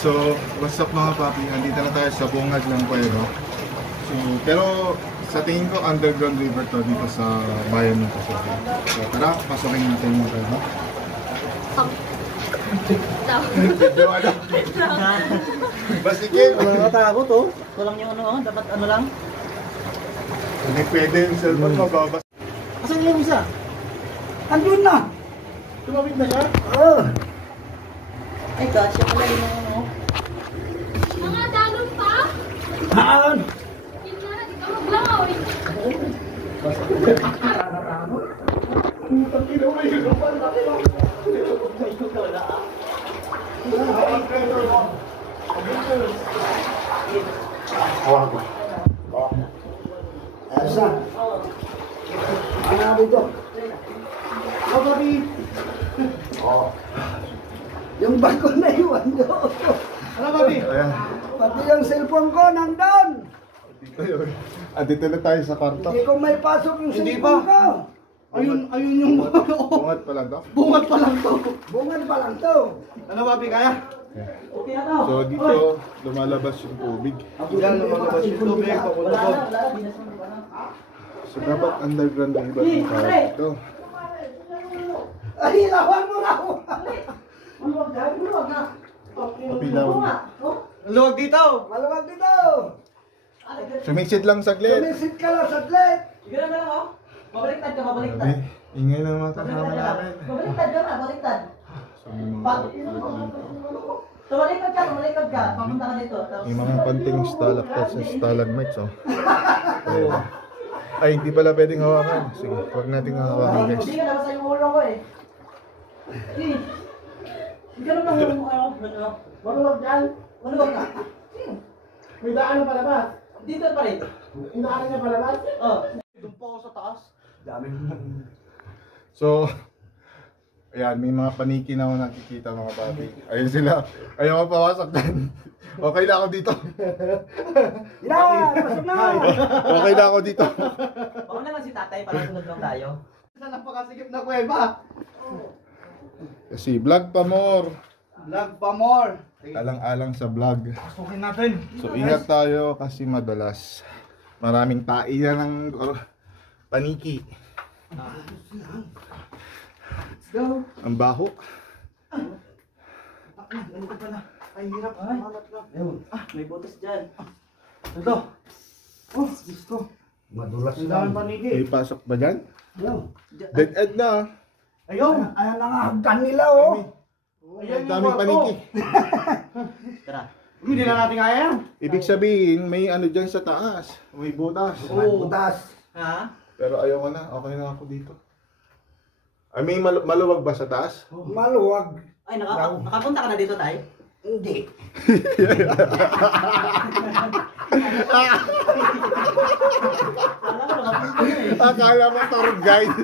So, what's up mga papi? Andito na tayo sa bungad ng Pueblo. So, pero sa tingin ko underground river to dito sa bayan ng Pasokay. So, tara, pasokin natin yung Pueblo. Video ano? Basikin! Walang matakot oh. Walang yung ano, dapat ano lang. Hindi pwede yung cellphone mababas. Asan yung isa? Andun na! Tumawid na siya? Oo. Ay gosh, yung pala yung ano. Mga dalon pa? Haan! Kinara, di ka maglangaw eh. Asa? Ano dito? Oh, papi! Yung bag ko na iwan doon. Ano, papi? Ayan. Pati yung cellphone ko nandun. Dito yun. Andito na tayo sa kwarto. Hindi ko may pasok yung Hindi cellphone ko. Ayun yung Bungat pa lang to. bungat pa lang to. Bungan pa lang to. Ano papi, kaya? Okay na to. So dito, lumalabas yung tubig. Yan, lumalabas yung tubig, papunta ko. So dapat underground river yung tawag dito. Ay, lawan mo na ako. Maluwag na. Papilaw. Luwag dito! Maluwag dito. Sumisid lang saglit. Sumisit ka lang saglit. Sige na lang oh. Babaliktad ka, babaliktad. Ay, ingay na mga kasama Babaliktad ka. namin. Babaliktad ka na, baliktad. So may mga dito. Tumalikad ka, papunta ka dito. May mga panting stalactites and stalagmites oh. Ayan. Ay, hindi pala pwedeng hawakan. Sige, huwag nating hawakan guys. Hindi ka nabasa yung ulo ko eh. Hindi. Hindi ka naman yung ano. Maluwag dyan. Maluwag ka. May daan pa labas. Dito pa rin. Inaanan niya pa labas. Oh. Doon po ako sa taas. So, ayan, may mga paniki na ako nakikita mga papi. Ayun sila. Ayaw ko pawasak din. Okay na ako dito. Yan, pasok na. Okay na ako dito. Baka naman si tatay, parang sunod lang tayo. Sa napakasikip na kuweba. Kasi vlog pa more. Vlog pa more. Alang-alang sa vlog. Pasukin natin. So ingat tayo kasi madalas maraming tain na ng paniki. Let's go. Ang baho. Ganito pala. Ay, hirap. Ay. Malat na. May butas dyan. Ito. Oh, gusto. Madulas Ang dami paniki. May pasok ba dyan? Ayaw. Dead end na. Ayun. Ayan ang hagdan nila oh. Ayan Ang daming paniki. Tara. Hindi na natin kaya yan. Ibig sabihin may ano dyan sa taas. May butas. Butas. Ha? Pero ayaw ko na. Okay na ako dito. Ay may maluwag ba sa taas? Maluwag. Ay, nakapunta ka na dito tayo? Hindi. Alam mo, nakapunta na eh. Akala mo tour guide.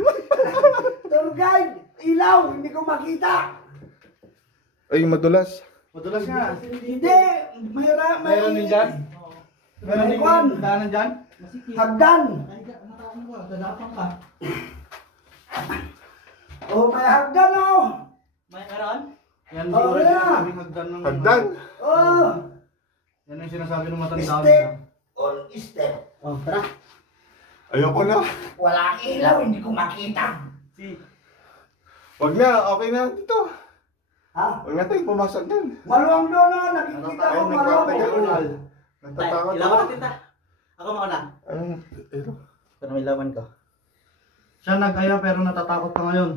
Tour guide, ilaw, hindi ko makita. Ay madulas. Madulas nga. Hindi, Meron din dyan? Meron din Kwan. daanan dyan? Hagdan. Dadapang ka. Oh, may hagdan oh. May meron? Yan Oh, yung yeah. sinasabing hagdan ng... Hagdan. Oh, Yan yung sinasabi ng matanda. step on step. Oh, tara. Ayoko na. Walang ilaw, hindi ko makita. Wag na. Okay na dito. Ha? Huwag na tayong pumasok dyan. Maluwang doon oh, nakikita ko Ay, maluwang. nagkakatagal. Tay, Natatakot ilawan ako. natin ta. Ako mauna. Ayun, ito. Pero may lawan ko. Siya nag-aya pero natatakot pa ngayon.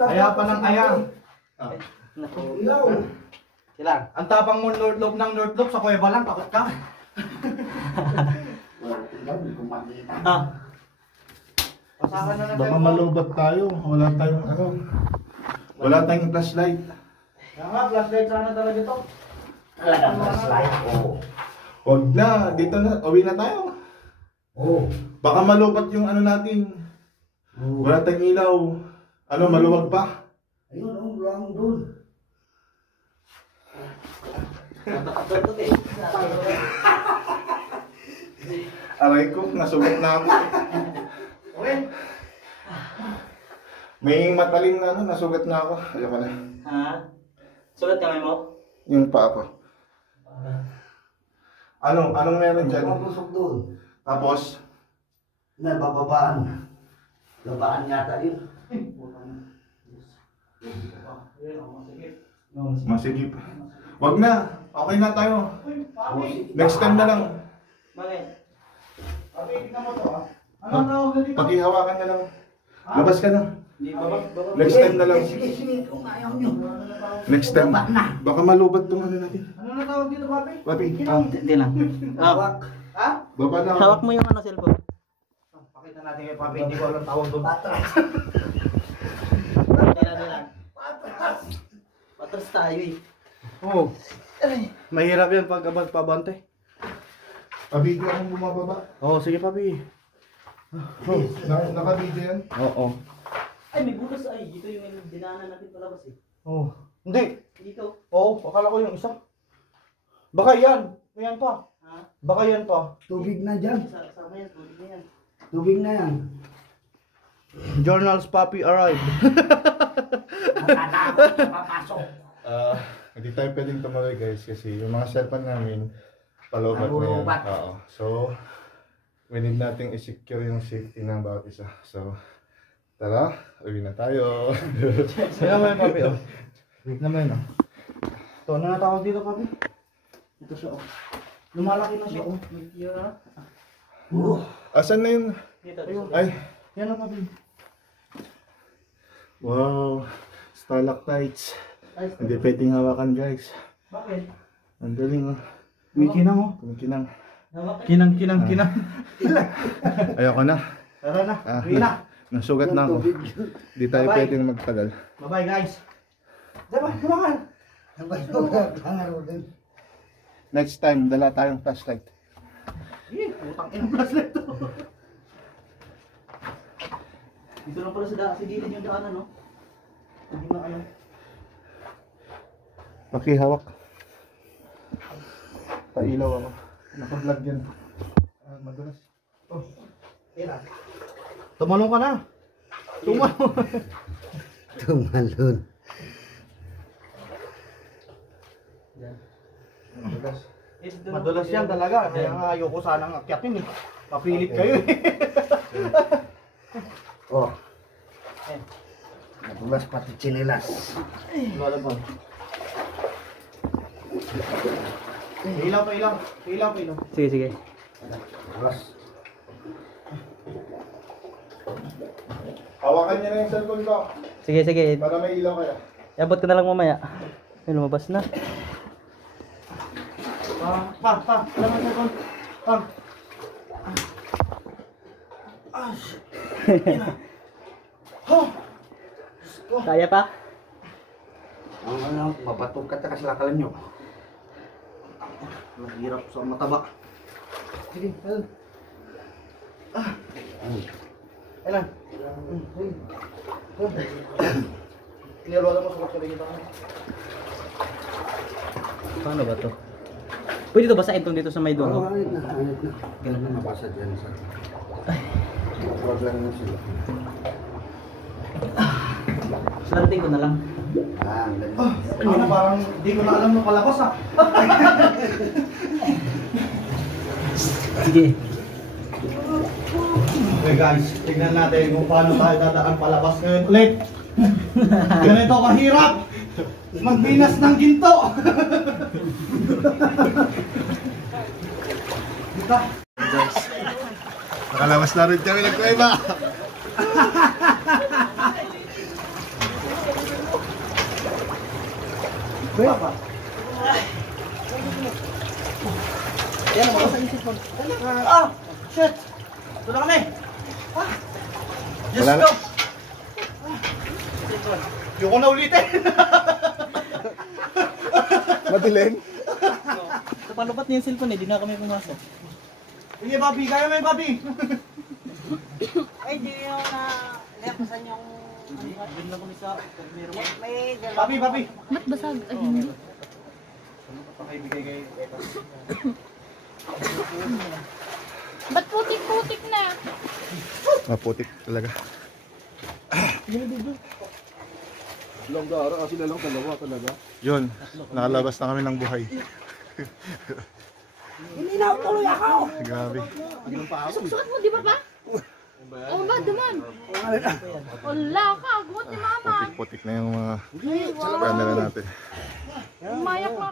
Aya pa ng aya. Ah. Naku. Ilaw. Silang. Ang tapang mo North Loop ng North Loop, sa kuweba lang, takot ka. Walang ilaw, hindi ko makita. Ah. Pasakan na Baka malubat tayo. Wala tayong ano. Wala tayong flashlight. Kaya nga, flashlight sana talaga ito. Talagang flashlight. Oh. Wag na. Dito na. Uwi na tayo. Oh. Baka malubat yung ano natin. Oh. Wala tayong ilaw. Ano, maluwag pa. Ayun, oh, luwang doon. Natakot eh. Aray ko, nasugat na ako. Okay. May matalim na ano, nasugat na ako. Ayoko na. Ha? Sulat kamay mo? Yung paa ko. Anong meron dyan? Mapusok doon. Tapos, Na, bababaan. Babaan yata yun. masigip. Wag na. Okay na tayo. Next time na lang. Bakit? Pakihawakan ka lang. Labas ka na. Hindi ba? Next time na lang. Sige, sige, kung ayaw nyo. Next time. Lubat na. Baka malubat tong ano natin. Ano na tawag dito, papi? Papi, Hindi lang. Hawak. Ha? baba na. Hawak mo yung ano, cellphone. Pakita natin kay papi, hindi ko alam tawag doon. Patras. Hindi lang. Patras tayo eh. Oo. Mahirap yan pag pabante. Pabidyo akong bumababa. Oo, sige papi. Nakabidyo yan? Oo. Ay, may butas ay. Dito yung dinaanan natin palabas eh. Oo. Hindi. Dito. Oo, akala ko yung isa. Baka yan. Yan pa. Ha? Baka yan pa. Tubig na dyan. Sama yan, tubig na yan. Tubig na yan. Journals papi arrived. Matatakot na papasok. Hindi tayo pwedeng tumuloy guys kasi yung mga cellphone namin palobat na yan. Nalubat. Oo. So, we need nating i-secure yung safety ng bawat isa. So, tara, uwi na tayo. Kaya mo yan papi oh. Wait naman oh. Ito na natawag dito papi. Ito siya oh. Lumalaki na siya oh. Yun na. Asan na yun? Dito. Ay, Yan oh papi. wow. Stalactites. Ay, Hindi pwedeng hawakan guys. bakit? Ang galing oh. Kumikinang oh. Kumikinang. Hawak ka. Kinang. Ayoko na. Tara na. Ah, Uwi na. Nasugat na ako. Hindi tayo Bye-bye. pwedeng magtagal. Bye-bye guys. Diba? Kumakan. Next time, dala tayong flashlight. Utang ina flashlight to. Dito lang pala sa gilid yung daanan, no? Hindi na alam. Pakihawak. Pailaw ako. Naka-vlog yan. Madulas. Oh. Tumalong ka na. Tumalong. Tumalon. Madulas. Madulas yan talaga. Kaya nga ayoko sanang akyatin eh. Papilit kayo eh. Oh. Nadulas pati chinilas. Wala pa. Ilaw. Sige. Nadulas. Hawakan niya na yung cellphone ko. Sige. Para may ilaw kaya. Abot ka na lang mamaya. Ay, lumabas na. Pa. Alam mo sa kon. Pa. Kaya pa? Ang ano, mabatok ka ta kaslakalan nyo. Mahirap sa mataba. Sige, ayun. Ayun. Clear wala mo sa kotse dito. Paano ba to? Pwede to basahin tong dito sa may dulo? Ayun na. Ganun na nabasa dyan sa... Huwag lang na sila. Slanting ko na lang. Ang ganun. Ano parang di ko na alam ng palabas ah. Sige. Okay guys, tignan natin kung paano tayo dadaan palabas ngayon ulit. Ganito kahirap magbinas ng ginto. Dito. Nakalabas na rin kami nagkuweba. Kuya pa. Yan ang mga sa isip mo. Shit! Ito na kami! Diyos Wala na. ko! Yung ko na ulitin! Madilim. Sa palupat niya yung cellphone eh, di na kami pumasok. Sige, Bobby! Kaya mo yun, Bobby! Ay, di yung na nakasan yung Din lang kami sa meron. may dalawa. Bobby, Bobby! Ba't basag? Ay, hindi. Pakibigay kay Ba't putik-putik na? Maputik talaga. Ilang gara kasi na lang dalawa talaga. Yun, nakalabas na kami ng buhay. Hindi na tuloy ako. Grabe. Suot mo, di ba ba? Oo ba, duman? Wala ka, gumot ni mama. Putik-putik na yung mga camera natin. Umayak lang.